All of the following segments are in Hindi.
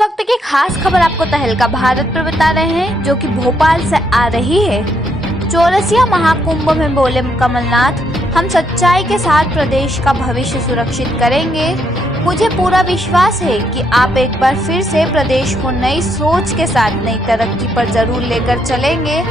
इस वक्त की खास खबर आपको तहलका भारत पर बता रहे हैं, जो कि भोपाल से आ रही है। चौरसिया महाकुंभ में बोले कमलनाथ, हम सच्चाई के साथ प्रदेश का भविष्य सुरक्षित करेंगे। मुझे पूरा विश्वास है कि आप एक बार फिर से प्रदेश को नई सोच के साथ नई तरक्की पर जरूर लेकर चलेंगे।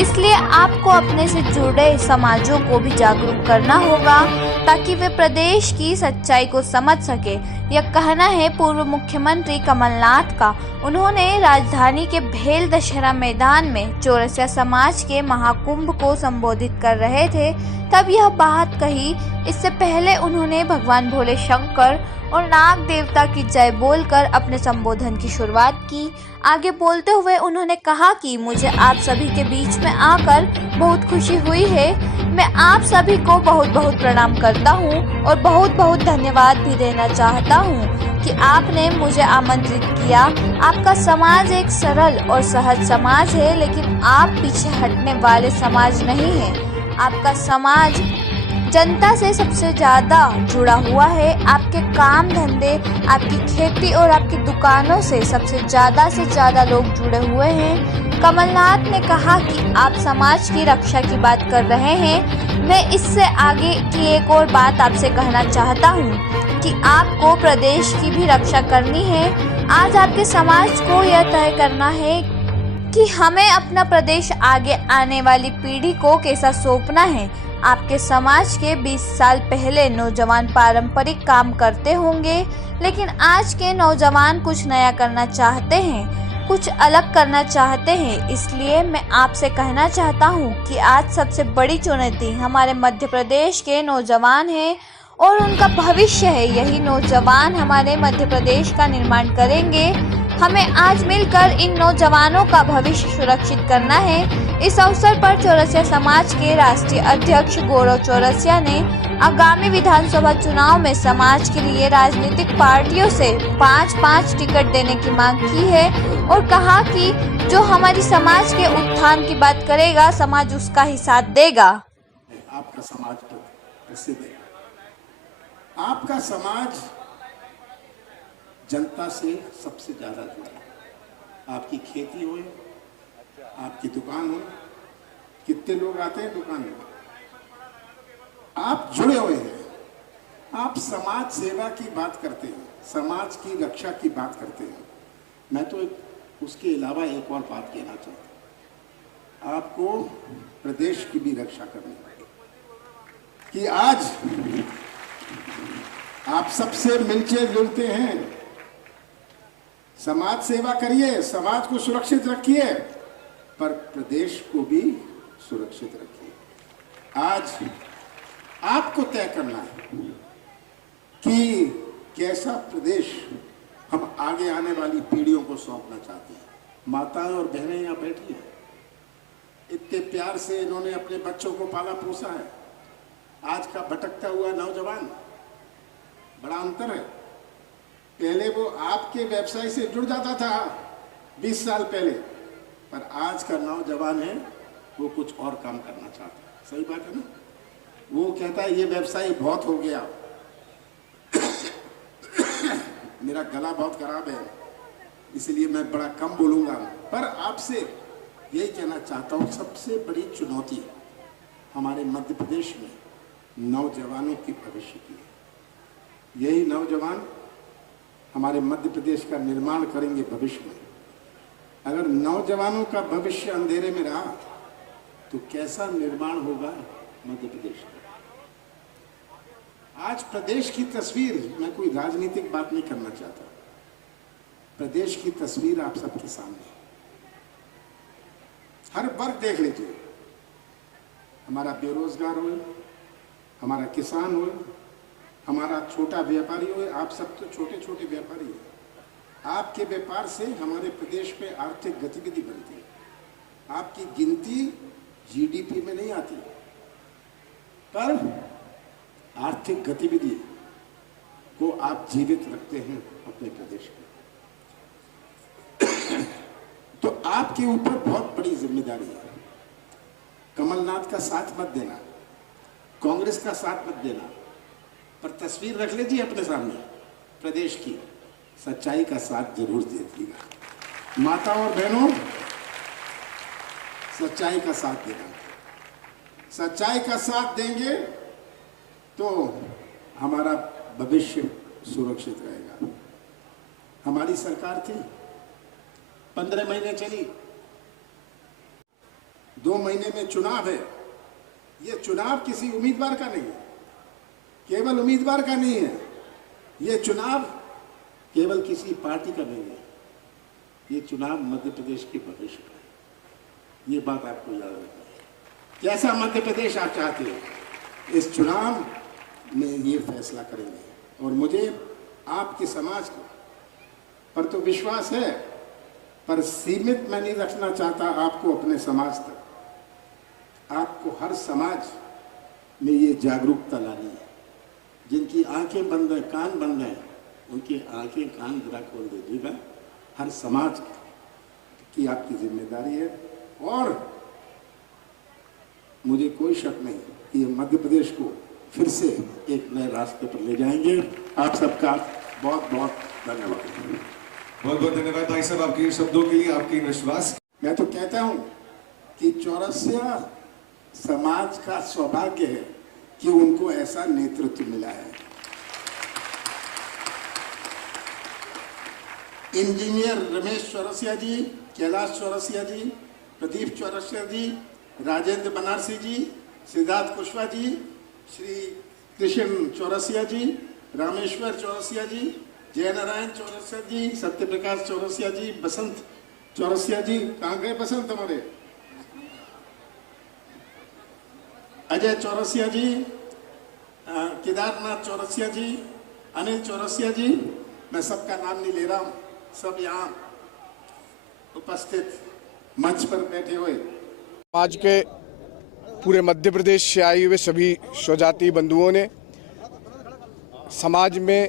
इसलिए आपको अपने से जुड़े समाजों को भी जागरूक करना होगा ताकि वे प्रदेश की सच्चाई को समझ सके। यह कहना है पूर्व मुख्यमंत्री कमलनाथ का। उन्होंने राजधानी के भेल दशहरा मैदान में चौरसिया समाज के महाकुंभ को संबोधित कर रहे थे, तब यह बात कही। इससे पहले उन्होंने भगवान भोले शंकर और नाग देवता की जय बोलकर अपने संबोधन की शुरुआत की। आगे बोलते हुए उन्होंने कहा कि मुझे आप सभी के बीच में आकर बहुत खुशी हुई है। मैं आप सभी को बहुत बहुत प्रणाम करता हूँ और बहुत बहुत धन्यवाद भी देना चाहता हूँ कि आपने मुझे आमंत्रित किया। आपका समाज एक सरल और सहज समाज है, लेकिन आप पीछे हटने वाले समाज नहीं हैं। आपका समाज जनता से सबसे ज़्यादा जुड़ा हुआ है। आपके काम धंधे, आपकी खेती और आपकी दुकानों से सबसे ज़्यादा लोग जुड़े हुए हैं। कमलनाथ ने कहा कि आप समाज की रक्षा की बात कर रहे हैं। मैं इससे आगे की एक और बात आपसे कहना चाहता हूँ कि आपको प्रदेश की भी रक्षा करनी है। आज आपके समाज को यह तय करना है कि हमें अपना प्रदेश आगे आने वाली पीढ़ी को कैसा सौंपना है। आपके समाज के 20 साल पहले नौजवान पारंपरिक काम करते होंगे, लेकिन आज के नौजवान कुछ नया करना चाहते हैं, कुछ अलग करना चाहते हैं। इसलिए मैं आपसे कहना चाहता हूं कि आज सबसे बड़ी चुनौती हमारे मध्य प्रदेश के नौजवान हैं और उनका भविष्य है। यही नौजवान हमारे मध्य प्रदेश का निर्माण करेंगे। हमें आज मिलकर इन नौजवानों का भविष्य सुरक्षित करना है। इस अवसर पर चौरसिया समाज के राष्ट्रीय अध्यक्ष गौरव चौरसिया ने आगामी विधानसभा चुनाव में समाज के लिए राजनीतिक पार्टियों से 5-5 टिकट देने की मांग की है और कहा कि जो हमारी समाज के उत्थान की बात करेगा, समाज उसका ही साथ देगा। आपका समाज प्रसिद्ध है। आपका समाज जनता से सबसे ज्यादा जुड़ा है। आपकी खेती हो, आपकी दुकान हो, कितने लोग आते हैं दुकान में, आप जुड़े हुए हैं। आप समाज सेवा की बात करते हैं, समाज की रक्षा की बात करते हैं। मैं तो उसके अलावा एक और बात कहना चाहता हूं, आपको प्रदेश की भी रक्षा करनी है कि आज आप सबसे मिलते जुलते हैं। समाज सेवा करिए, समाज को सुरक्षित रखिए, पर प्रदेश को भी सुरक्षित रखिए। आज आपको तय करना है कि कैसा प्रदेश हम आगे आने वाली पीढ़ियों को सौंपना चाहते हैं। माताएं और बहनें यहाँ बैठी हैं, इतने प्यार से इन्होंने अपने बच्चों को पाला पोसा है। आज का भटकता हुआ नौजवान, बड़ा अंतर है। पहले वो आपके व्यवसाय से जुड़ जाता था 20 साल पहले, पर आज का नौजवान है वो कुछ और काम करना चाहता है। सही बात है ना? वो कहता है ये व्यवसाय बहुत हो गया मेरा गला बहुत खराब है, इसलिए मैं बड़ा कम बोलूंगा। पर आपसे यही कहना चाहता हूँ, सबसे बड़ी चुनौती हमारे मध्य प्रदेश में नौजवानों की भविष्य की है। यही नौजवान हमारे मध्य प्रदेश का निर्माण करेंगे भविष्य में। अगर नौजवानों का भविष्य अंधेरे में रहा तो कैसा निर्माण होगा मध्य प्रदेश का। आज प्रदेश की तस्वीर, मैं कोई राजनीतिक बात नहीं करना चाहता, प्रदेश की तस्वीर आप सबके सामने हर वर्ग देख लीजिए। हमारा बेरोजगार हो, हमारा किसान हो, हमारा छोटा व्यापारी हो, आप सब तो छोटे छोटे व्यापारी हो। आपके व्यापार से हमारे प्रदेश में आर्थिक गतिविधि बनती है। आपकी गिनती जीडीपी में नहीं आती, पर आर्थिक गतिविधि को आप जीवित रखते हैं अपने प्रदेश में। तो आपके ऊपर बहुत बड़ी जिम्मेदारी है। कमलनाथ का साथ मत देना, कांग्रेस का साथ मत देना, पर तस्वीर रख लीजिए अपने सामने प्रदेश की। सच्चाई का साथ जरूर दीजिएगा। माता और बहनों, सच्चाई का साथ देना, सच्चाई का साथ देंगे तो हमारा भविष्य सुरक्षित रहेगा। हमारी सरकार थी, 15 महीने चली, 2 महीने में चुनाव है। ये चुनाव किसी उम्मीदवार का नहीं है, केवल उम्मीदवार का नहीं है। ये चुनाव केवल किसी पार्टी का नहीं है, ये चुनाव मध्य प्रदेश के भविष्य का है। ये बात आपको याद रखनी है। कैसा मध्य प्रदेश आप चाहते हो, इस चुनाव में ये फैसला करेंगे। और मुझे आपके समाज पर तो विश्वास है, पर सीमित मैं नहीं रखना चाहता आपको अपने समाज तक। आपको हर समाज में ये जागरूकता लानी है। जिनकी आंखें बंद है, कान बंद है, उनकी आंखें कान जरा खोल दीजिएगा। हर समाज की आपकी जिम्मेदारी है। और मुझे कोई शक नहीं कि ये मध्य प्रदेश को फिर से एक नए रास्ते पर ले जाएंगे। आप सबका बहुत बहुत धन्यवाद। बहुत बहुत धन्यवाद भाई साहब आपके शब्दों के लिए, आपके विश्वास। मैं तो कहता हूं कि चौरसिया समाज का सौभाग्य है कि उनको ऐसा नेतृत्व मिला है। इंजीनियर रमेश चौरसिया जी, कैलाश चौरसिया जी, प्रदीप चौरसिया जी, राजेंद्र बनारसी जी, सिद्धार्थ कुशवाहा जी, श्री कृष्ण चौरसिया जी, रामेश्वर चौरसिया जी, जयनारायण चौरसिया जी, सत्यप्रकाश चौरसिया जी, बसंत चौरसिया जी, कहाँ गए बसंत हमारे, अजय चौरसिया जी, केदारनाथ चौरसिया जी, अनिल चौरसिया जी, मैं सबका नाम नहीं ले रहा हूँ, सब यहाँ उपस्थित मंच पर बैठे हुए आज के पूरे मध्य प्रदेश से आए हुए सभी स्वजाति बंधुओं ने समाज में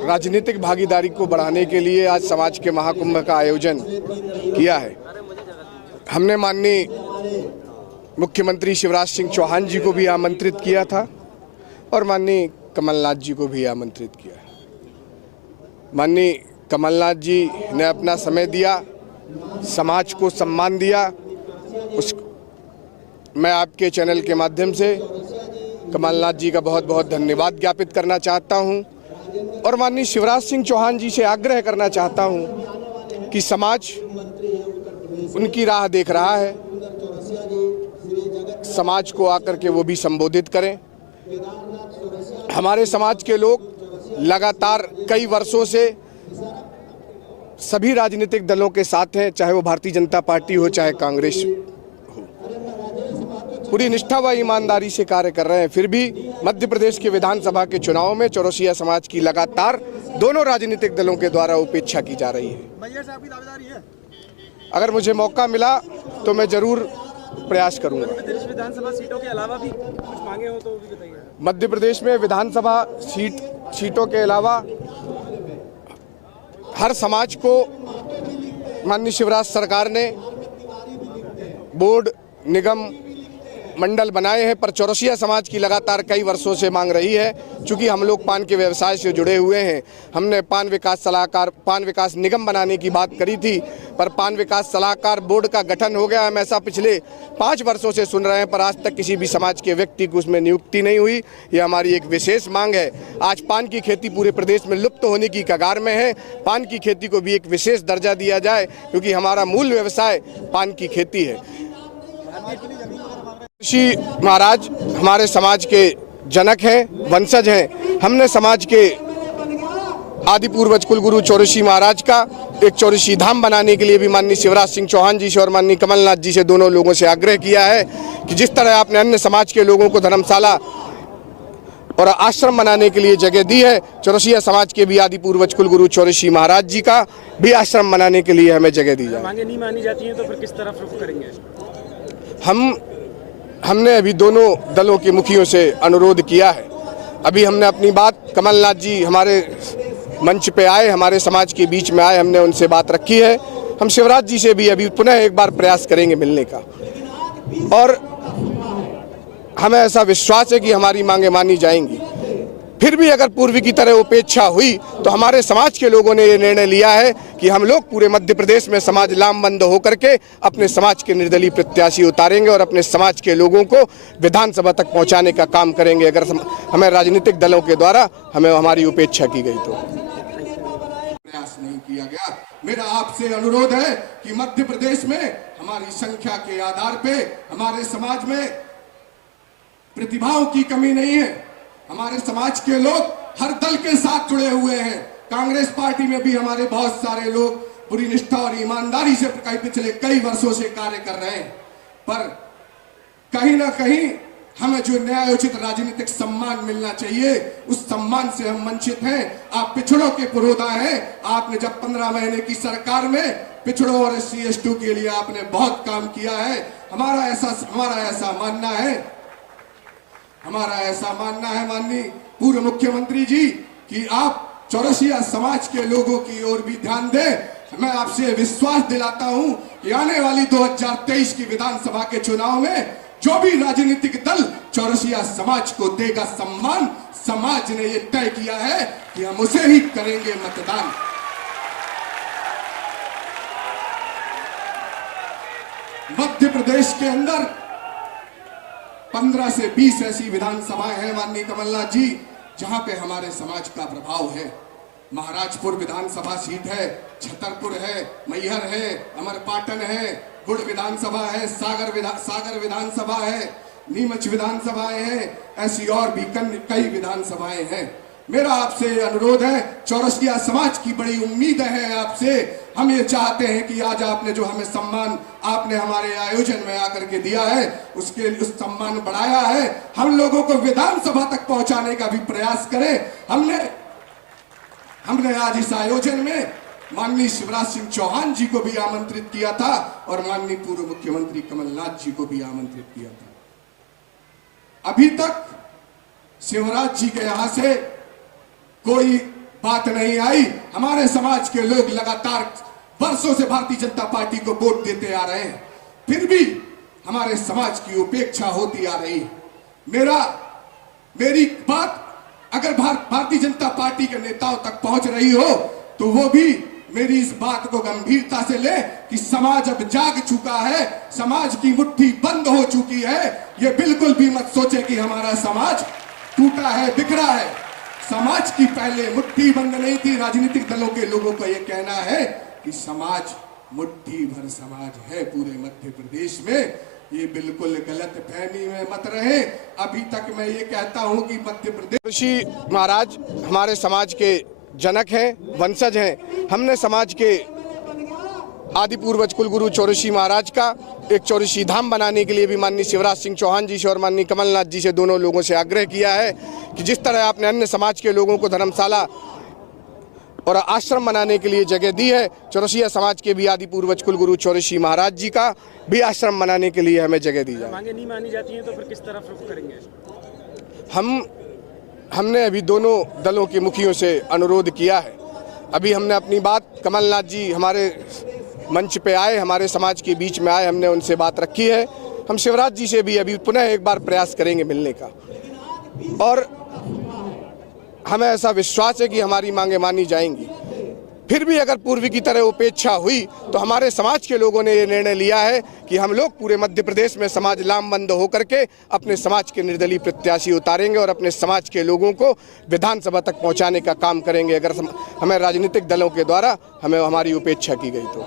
राजनीतिक भागीदारी को बढ़ाने के लिए आज समाज के महाकुंभ का आयोजन किया है। हमने माननीय मुख्यमंत्री शिवराज सिंह चौहान जी को भी आमंत्रित किया था और माननीय कमलनाथ जी को भी आमंत्रित किया। माननीय कमलनाथ जी ने अपना समय दिया, समाज को सम्मान दिया। उस मैं आपके चैनल के माध्यम से कमलनाथ जी का बहुत बहुत धन्यवाद ज्ञापित करना चाहता हूं और माननीय शिवराज सिंह चौहान जी से आग्रह करना चाहता हूं कि समाज उनकी राह देख रहा है, समाज को आकर के वो भी संबोधित करें। हमारे समाज के लोग लगातार कई वर्षों से सभी राजनीतिक दलों के साथ हैं, चाहे वो भारतीय जनता पार्टी हो चाहे कांग्रेस हो, पूरी निष्ठा व ईमानदारी से कार्य कर रहे हैं। फिर भी मध्य प्रदेश के विधानसभा के चुनाव में चौरसिया समाज की लगातार दोनों राजनीतिक दलों के द्वारा उपेक्षा की जा रही है। अगर मुझे मौका मिला तो मैं जरूर प्रयास करूंगा। विधानसभा सीटों के अलावा भी कुछ मांगे हो तो भी बताइए। मध्य प्रदेश में विधानसभा सीटों के अलावा हर समाज को माननीय शिवराज सरकार ने बोर्ड, निगम, मंडल बनाए हैं, पर चौरसिया समाज की लगातार कई वर्षों से मांग रही है। चूंकि हम लोग पान के व्यवसाय से जुड़े हुए हैं, हमने पान विकास निगम बनाने की बात करी थी, पर पान विकास सलाहकार बोर्ड का गठन हो गया। हम ऐसा पिछले 5 वर्षों से सुन रहे हैं, पर आज तक किसी भी समाज के व्यक्ति को उसमें नियुक्ति नहीं हुई। ये हमारी एक विशेष मांग है। आज पान की खेती पूरे प्रदेश में लुप्त होने की कगार में है। पान की खेती को भी एक विशेष दर्जा दिया जाए, क्योंकि हमारा मूल व्यवसाय पान की खेती है। ऋषि महाराज हमारे समाज के जनक हैं, वंशज हैं। हमने समाज के आदि पूर्वज कुलगुरु चौरसी महाराज का एक चौरसी धाम बनाने के लिए भी माननीय शिवराज सिंह चौहान जी से और माननीय कमलनाथ जी से, दोनों लोगों से आग्रह किया है कि जिस तरह आपने अन्य समाज के लोगों को धर्मशाला और आश्रम बनाने के लिए जगह दी है, चौरसिया समाज के भी आदि पूर्वज कुलगुरु चौरसी महाराज जी का भी आश्रम बनाने के लिए हमें जगह दी जाए। मांगे नहीं मानी जाती हैं तो फिर किस तरफ रुख करेंगे? हमने अभी दोनों दलों के मुखियों से अनुरोध किया है। अभी हमने अपनी बात, कमलनाथ जी हमारे मंच पे आए, हमारे समाज के बीच में आए, हमने उनसे बात रखी है। हम शिवराज जी से भी अभी पुनः एक बार प्रयास करेंगे मिलने का, और हमें ऐसा विश्वास है कि हमारी मांगे मानी जाएंगी। फिर भी अगर पूर्व की तरह उपेक्षा हुई तो हमारे समाज के लोगों ने ये निर्णय लिया है कि हम लोग पूरे मध्य प्रदेश में समाज लामबंद होकर के अपने समाज के निर्दलीय प्रत्याशी उतारेंगे और अपने समाज के लोगों को विधानसभा तक पहुंचाने का काम करेंगे अगर हमें राजनीतिक दलों के द्वारा हमें हमारी उपेक्षा की गई तो। प्रयास नहीं किया गया। मेरा आपसे अनुरोध है कि मध्य प्रदेश में हमारी संख्या के आधार पे हमारे समाज में प्रतिभाओं की कमी नहीं है। हमारे समाज के लोग हर दल के साथ जुड़े हुए हैं। कांग्रेस पार्टी में भी हमारे बहुत सारे लोग पूरी निष्ठा और ईमानदारी से पिछले कई वर्षों से कार्य कर रहे हैं, पर कहीं ना कहीं हमें जो न्यायोचित राजनीतिक सम्मान मिलना चाहिए उस सम्मान से हम वंचित हैं। आप पिछड़ों के पुरोधा हैं। आपने जब 15 महीने की सरकार में पिछड़ों और SC/ST के लिए आपने बहुत काम किया है। हमारा ऐसा मानना है माननीय पूर्व मुख्यमंत्री जी कि आप चौरसिया समाज के लोगों की ओर भी ध्यान दें। मैं आपसे विश्वास दिलाता हूं कि आने वाली 2023 की विधानसभा के चुनाव में जो भी राजनीतिक दल चौरसिया समाज को देगा सम्मान, समाज ने यह तय किया है कि हम उसे ही करेंगे मतदान। मध्य प्रदेश के अंदर 15 से 20 ऐसी विधानसभाएं हैं माननीय कमलनाथ जी जहां पे हमारे समाज का प्रभाव है। महाराजपुर विधानसभा सीट है, छतरपुर है, मैहर है, अमरपाटन है, गुड़ विधानसभा है, सागर विधानसभा है, नीमच विधानसभाएं हैं, ऐसी और भी कई विधानसभाएं हैं। मेरा आपसे अनुरोध है, चौरसिया समाज की बड़ी उम्मीद है आपसे। हम ये चाहते हैं कि आज आपने जो हमें सम्मान आपने हमारे आयोजन में आकर के दिया है उस सम्मान बढ़ाया है। हम लोगों को विधानसभा तक पहुंचाने का भी प्रयास करें। हमने आज इस आयोजन में माननीय शिवराज सिंह चौहान जी को भी आमंत्रित किया था और माननीय पूर्व मुख्यमंत्री कमलनाथ जी को भी आमंत्रित किया था। अभी तक शिवराज जी के यहां से कोई बात नहीं आई। हमारे समाज के लोग लगातार वर्षों से भारतीय जनता पार्टी को वोट देते आ रहे हैं, फिर भी हमारे समाज की उपेक्षा होती आ रही है। मेरी बात अगर भारतीय जनता पार्टी के नेताओं तक पहुंच रही हो तो वो भी मेरी इस बात को गंभीरता से ले कि समाज अब जाग चुका है, समाज की मुट्ठी बंद हो चुकी है। ये बिल्कुल भी मत सोचे कि हमारा समाज टूटा है, बिखरा है। समाज की पहले मुट्ठी बंद नहीं थी। राजनीतिक दलों के लोगों का यह कहना है कि समाज मुट्ठी भर समाज है पूरे मध्य प्रदेश में। ये बिल्कुल गलत फहमी में मत रहे। अभी तक मैं ये कहता हूं कि मध्य प्रदेश ऋषि महाराज हमारे समाज के जनक हैं, वंशज हैं। हमने समाज के आदि पूर्वज कुलगुरु चौरसी महाराज का एक चौरसी धाम बनाने के लिए भी माननीय शिवराज सिंह चौहान जी से और माननीय कमलनाथ जी से दोनों लोगों से आग्रह किया है कि जिस तरह आपने अन्य समाज के लोगों को धर्मशाला और आश्रम बनाने के लिए जगह दी है, चौरसिया समाज के भी आदि पूर्वज कुलगुरु चौरसी महाराज जी का भी आश्रम बनाने के लिए हमें जगह दी जाए। मांगे नहीं मानी जाती हैं तो फिर किस तरफ रुख करेंगे? हमने अभी दोनों दलों के मुखियों से अनुरोध किया है। अभी हमने अपनी बात, कमलनाथ जी हमारे मंच पे आए, हमारे समाज के बीच में आए, हमने उनसे बात रखी है। हम शिवराज जी से भी अभी पुनः एक बार प्रयास करेंगे मिलने का और हमें ऐसा विश्वास है कि हमारी मांगे मानी जाएंगी। फिर भी अगर पूर्व की तरह उपेक्षा हुई तो हमारे समाज के लोगों ने ये निर्णय लिया है कि हम लोग पूरे मध्य प्रदेश में समाज लामबंद होकर के अपने समाज के निर्दलीय प्रत्याशी उतारेंगे और अपने समाज के लोगों को विधानसभा तक पहुंचाने का काम करेंगे अगर हमें राजनीतिक दलों के द्वारा हमें हमारी उपेक्षा की गई तो।